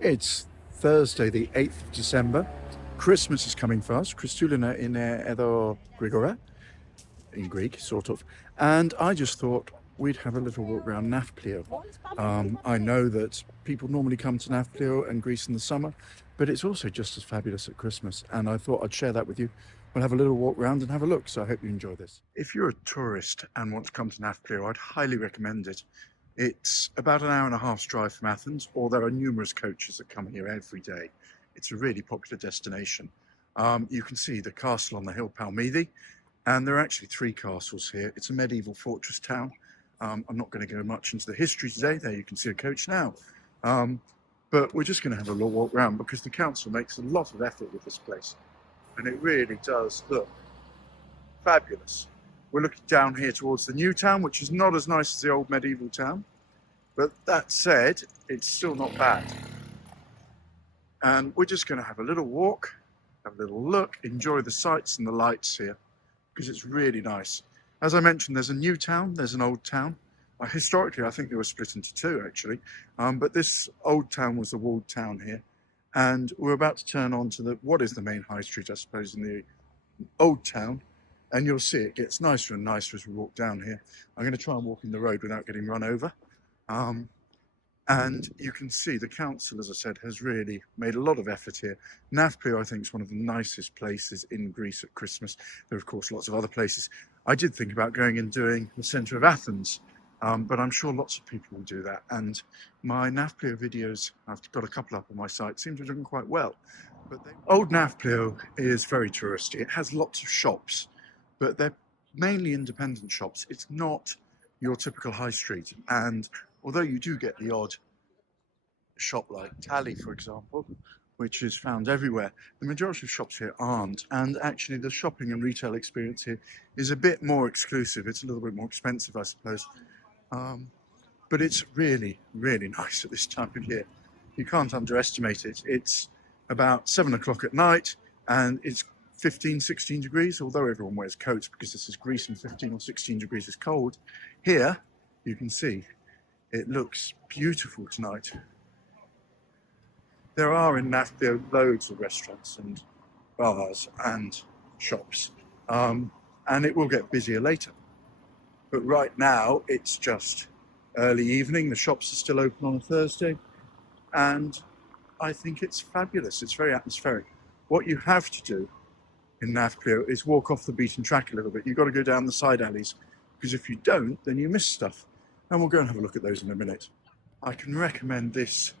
It's Thursday, the 8th of December. Christmas is coming fast. Christulina in Edo Grigora, in Greek, sort of. And I just thought we'd have a little walk around Nafplio. I know that people normally come to Nafplio and Greece in the summer, but it's also just as fabulous at Christmas. And I thought I'd share that with you. We'll have a little walk around and have a look, so I hope you enjoy this. If you're a tourist and want to come to Nafplio, I'd highly recommend it. It's about an hour and a half's drive from Athens, or there are numerous coaches that come here every day. It's a really popular destination. You can see the castle on the hill Palmidi, and there are actually three castles here. It's a medieval fortress town. I'm not going to go much into the history today. There you can see a coach now. But we're just going to have a little walk around because the council makes a lot of effort with this place. And it really does look fabulous. We're looking down here towards the new town, which is not as nice as the old medieval town. But that said, it's still not bad. And we're just going to have a little walk, have a little look, enjoy the sights and the lights here, because it's really nice. As I mentioned, there's a new town, there's an old town. Historically, I think they were split into two, actually. But this old town was the walled town here. And we're about to turn on to what is the main high street, I suppose, in the old town. And you'll see it gets nicer and nicer as we walk down here. I'm going to try and walk in the road without getting run over. And you can see the council, as I said, has really made a lot of effort here. Nafplio, I think, is one of the nicest places in Greece at Christmas. There are, of course, lots of other places. I did think about going and doing the centre of Athens, but I'm sure lots of people will do that. And my Nafplio videos, I've got a couple up on my site, seem to have done quite well. Old Nafplio is very touristy. It has lots of shops, but they're mainly independent shops. It's not your typical high street. And although you do get the odd shop like Tally, for example, which is found everywhere, the majority of shops here aren't. And actually the shopping and retail experience here is a bit more exclusive. It's a little bit more expensive, I suppose. But it's really, really nice at this time of year. You can't underestimate it. It's about 7 o'clock at night and it's 15, 16 degrees, although everyone wears coats because this is Greece and 15 or 16 degrees is cold. Here, you can see, it looks beautiful tonight. There are in Nafplio loads of restaurants and bars and shops, and it will get busier later. But right now, it's just early evening. The shops are still open on a Thursday, and I think it's fabulous. It's very atmospheric. What you have to do in Nafplio is walk off the beaten track a little bit. You've got to go down the side alleys, because if you don't, then you miss stuff. And we'll go and have a look at those in a minute. I can recommend this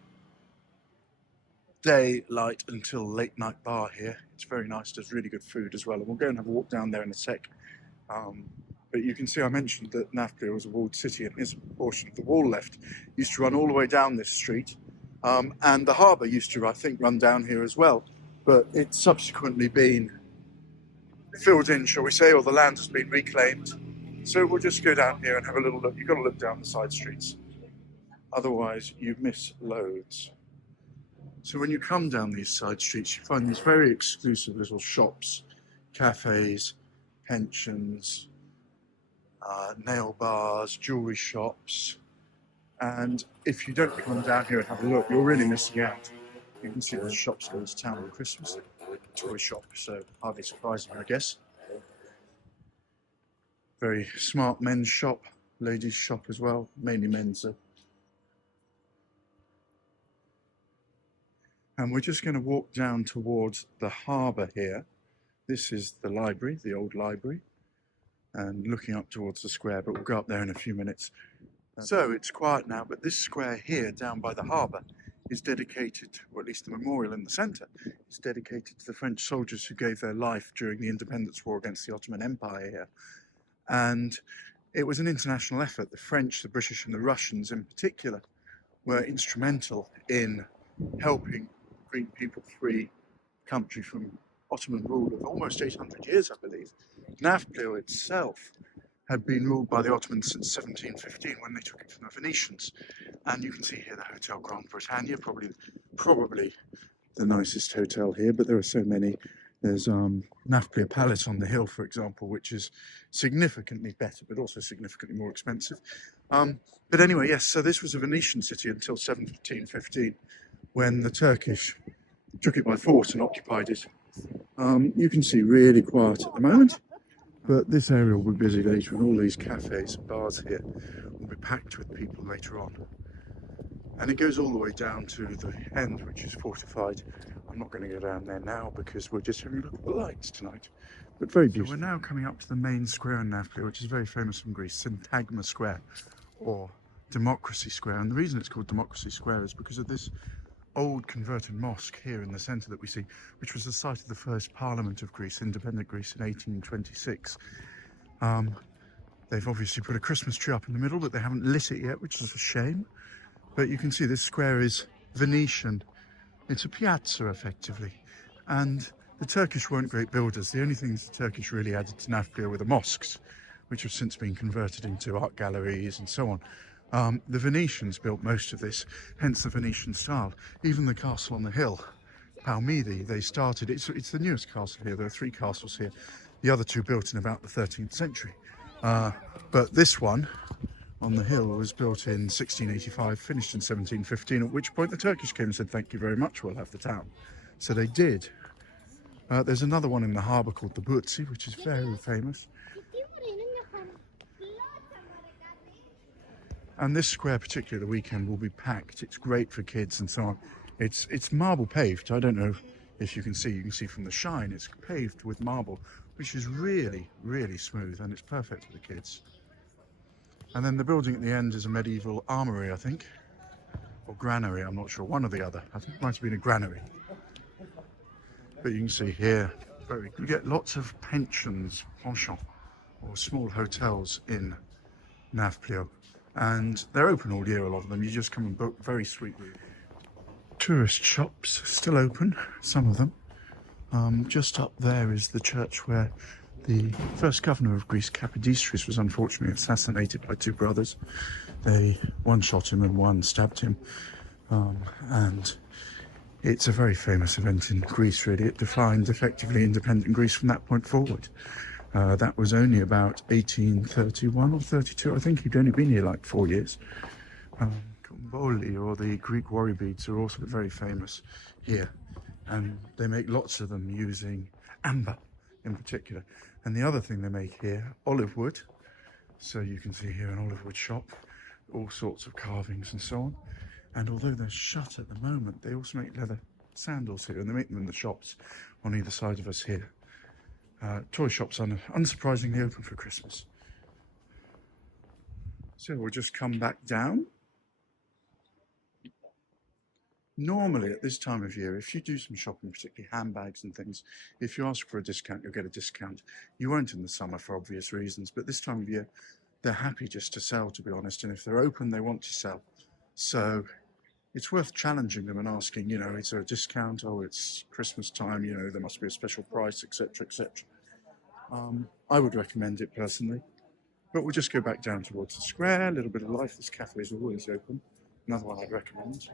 daylight until late night bar here. It's very nice, does really good food as well. And we'll go and have a walk down there in a sec. But you can see I mentioned that Nafplio was a walled city, and here's a portion of the wall left. Used to run all the way down this street. And the harbour used to, I think, run down here as well. But it's subsequently been filled in, shall we say, or the land has been reclaimed. So we'll just go down here and have a little look. You've got to look down the side streets. Otherwise, you miss loads. So when you come down these side streets, you find these very exclusive little shops, cafes, pensions, nail bars, jewellery shops. And if you don't come down here and have a look, you're really missing out. You can see the shops go to town on Christmas. Toy shop, so hardly surprising, I guess. Very smart men's shop, ladies' shop as well, mainly men's. And we're just going to walk down towards the harbour here. This is the library, the old library, and looking up towards the square, but we'll go up there in a few minutes. So it's quiet now, but this square here down by the harbour is dedicated, or at least the memorial in the centre, is dedicated to the French soldiers who gave their life during the independence war against the Ottoman Empire here. And it was an international effort. The French, the British and the Russians in particular were instrumental in helping Greek people free the country from Ottoman rule of almost 800 years, I believe. Nafplio itself had been ruled by the Ottomans since 1715 when they took it from the Venetians. And you can see here the Hotel Grand Britannia, probably the nicest hotel here, but there are so many. There's Nafplio Palace on the hill, for example, which is significantly better, but also significantly more expensive. But anyway, yes, so this was a Venetian city until 1715, when the Turkish took it by force and occupied it. You can see really quiet at the moment, but this area will be busy later, and all these cafes and bars here will be packed with people later on. And it goes all the way down to the end, which is fortified. I'm not going to go down there now because we're just having a look at the lights tonight, but very beautiful. So we're now coming up to the main square in Nafplio, which is very famous in Greece, Syntagma Square, or Democracy Square. And the reason it's called Democracy Square is because of this old converted mosque here in the centre that we see, which was the site of the first Parliament of Greece, independent Greece, in 1826. They've obviously put a Christmas tree up in the middle, but they haven't lit it yet, which is a shame. But you can see this square is Venetian. It's a piazza, effectively. And the Turkish weren't great builders. The only things the Turkish really added to Nafplio were the mosques, which have since been converted into art galleries and so on. The Venetians built most of this, hence the Venetian style. Even the castle on the hill, Palmidi, they started, it's the newest castle here. There are 3 castles here. The other 2 built in about the 13th century. But this one on the hill was built in 1685, finished in 1715, at which point the Turkish came and said, "Thank you very much, we'll have the town." So they did. There's another one in the harbour called the Butsi, which is very famous. And this square, particularly the weekend, will be packed. It's great for kids and so on. It's marble paved. I don't know if you can see from the shine, it's paved with marble, which is really, really smooth, and it's perfect for the kids. And then the building at the end is a medieval armoury, I think, or granary, I'm not sure, one or the other. I think it might have been a granary. But you can see here, you get lots of pensions, pensions, or small hotels in Nafplio. And they're open all year, a lot of them. You just come and book, very sweetly. Tourist shops still open, some of them. Just up there is the church where the first governor of Greece, Kapodistrias, was unfortunately assassinated by 2 brothers. One shot him and one stabbed him. And it's a very famous event in Greece, really. It defined effectively independent Greece from that point forward. That was only about 1831 or 32. I think he'd only been here like 4 years. Komboli, or the Greek worry beads, are also very famous here. And they make lots of them using amber in particular. And the other thing they make here, olive wood. So you can see here an olive wood shop, all sorts of carvings and so on. And although they're shut at the moment, they also make leather sandals here, and they make them in the shops on either side of us here. Toy shops unsurprisingly open for Christmas. So we'll just come back down. Normally at this time of year, if you do some shopping, particularly handbags and things, if you ask for a discount, you'll get a discount. You won't in the summer for obvious reasons, but this time of year, they're happy just to sell, to be honest. And if they're open, they want to sell. So it's worth challenging them and asking, is there a discount? Oh, it's Christmas time, there must be a special price, etc., etc. I would recommend it personally. But we'll just go back down towards the square, a little bit of life. This cafe is always open. Another one I'd recommend.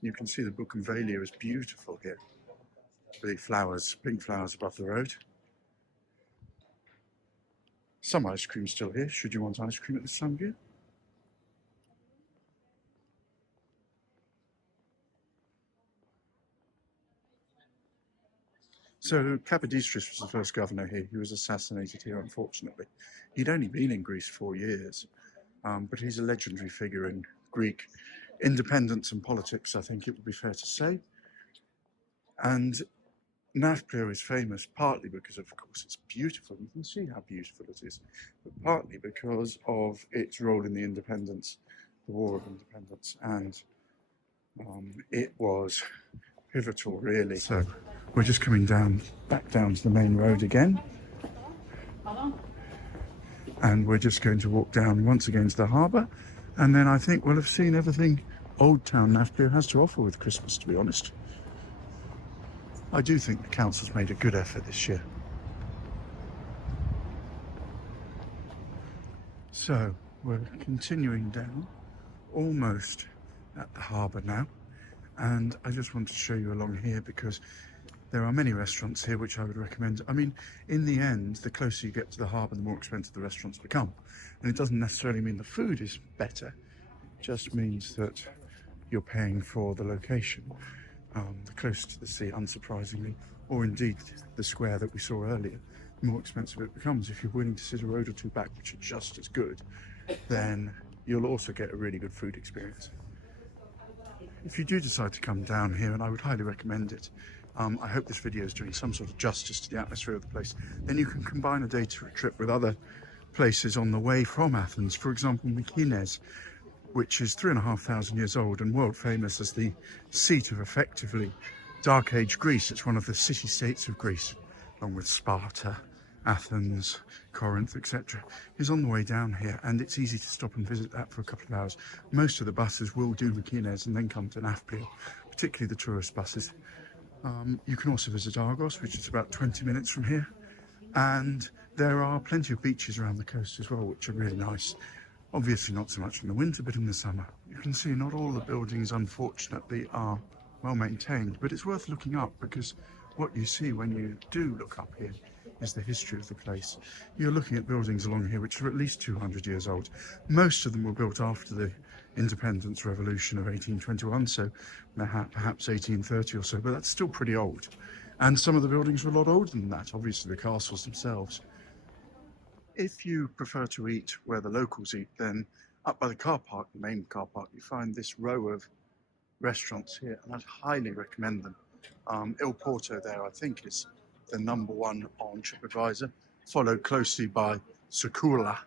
You can see the Bougainvillea is beautiful here. The flowers, pink flowers above the road. Some ice cream still here, should you want ice cream at this time of year. So Kapodistrias was the first governor here. He was assassinated here, unfortunately. He'd only been in Greece 4 years, but he's a legendary figure in Greek independence and politics, I think it would be fair to say. And Nafplio is famous partly because, of course, it's beautiful. You can see how beautiful it is, but partly because of its role in the independence, the War of Independence, and it was pivotal, really. So we're just coming back down to the main road again. And we're just going to walk down once again to the harbour. And then I think we'll have seen everything Old Town Nafplio has to offer with Christmas, to be honest. I do think the council's made a good effort this year. So we're continuing down, almost at the harbour now. And I just want to show you along here because there are many restaurants here which I would recommend. I mean, in the end, the closer you get to the harbour, the more expensive the restaurants become. And it doesn't necessarily mean the food is better. It just means that you're paying for the location, the closer to the sea, unsurprisingly, or indeed the square that we saw earlier, the more expensive it becomes. If you're willing to sit a road or two back, which are just as good, then you'll also get a really good food experience. If you do decide to come down here, and I would highly recommend it, I hope this video is doing some sort of justice to the atmosphere of the place, then you can combine a day trip with other places on the way from Athens. For example, Mykines, which is 3,500 years old and world famous as the seat of effectively Dark Age Greece. It's one of the city-states of Greece, along with Sparta, Athens, Corinth, etc. is on the way down here, and it's easy to stop and visit that for a couple of hours. Most of the buses will do Mykines and then come to Nafplio, particularly the tourist buses. You can also visit Argos, which is about 20 minutes from here, and there are plenty of beaches around the coast as well, which are really nice. Obviously not so much in the winter, but in the summer. You can see not all the buildings, unfortunately, are well maintained, but it's worth looking up, because what you see when you do look up here is the history of the place. You're looking at buildings along here which are at least 200 years old. Most of them were built after the independence revolution of 1821, so perhaps 1830 or so, but that's still pretty old. And some of the buildings were a lot older than that, obviously the castles themselves. If you prefer to eat where the locals eat, then up by the car park, the main car park, you find this row of restaurants here, and I'd highly recommend them. Il Porto there, I think, is the #1 on TripAdvisor, followed closely by Sakula.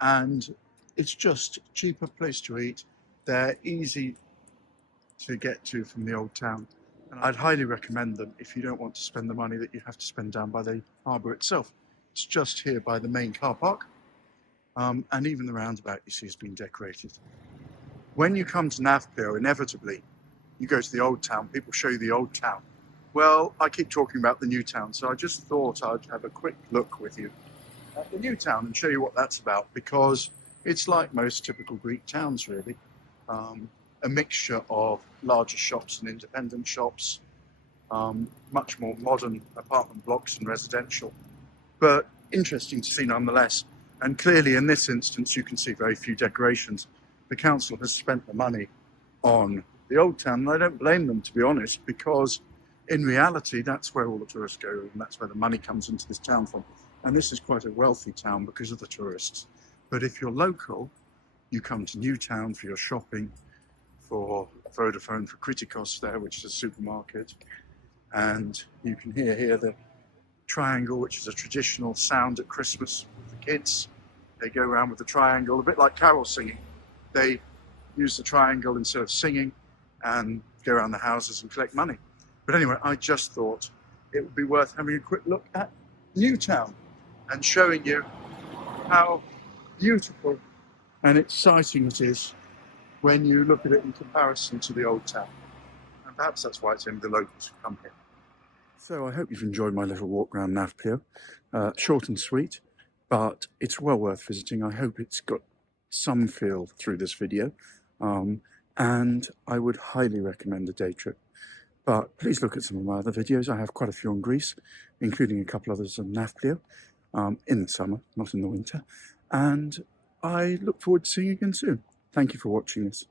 And it's just a cheaper place to eat. They're easy to get to from the old town. And I'd highly recommend them if you don't want to spend the money that you have to spend down by the harbour itself. It's just here by the main car park. And even the roundabout you see has been decorated. When you come to Nafplio, inevitably, you go to the old town. People show you the old town. Well, I keep talking about the new town, so I just thought I'd have a quick look with you at the new town and show you what that's about, because it's like most typical Greek towns, really. A mixture of larger shops and independent shops, much more modern apartment blocks and residential, but interesting to see nonetheless. And clearly in this instance, you can see very few decorations. The council has spent the money on the old town, and I don't blame them, to be honest, because in reality, that's where all the tourists go, and that's where the money comes into this town from. And this is quite a wealthy town because of the tourists. But if you're local, you come to Newtown for your shopping, for Vodafone, for Kritikos there, which is a supermarket. And you can hear here the triangle, which is a traditional sound at Christmas with the kids. They go around with the triangle, a bit like carol singing. They use the triangle instead of singing and go around the houses and collect money. But anyway, I just thought it would be worth having a quick look at Newtown and showing you how beautiful and exciting it is when you look at it in comparison to the old town. And perhaps that's why it's only the locals who come here. So I hope you've enjoyed my little walk around Nafplio. Short and sweet, but it's well worth visiting. I hope it's got some feel through this video. And I would highly recommend a day trip. But please look at some of my other videos. I have quite a few on Greece, including a couple others on Nafplio, in the summer, not in the winter. And I look forward to seeing you again soon. Thank you for watching this.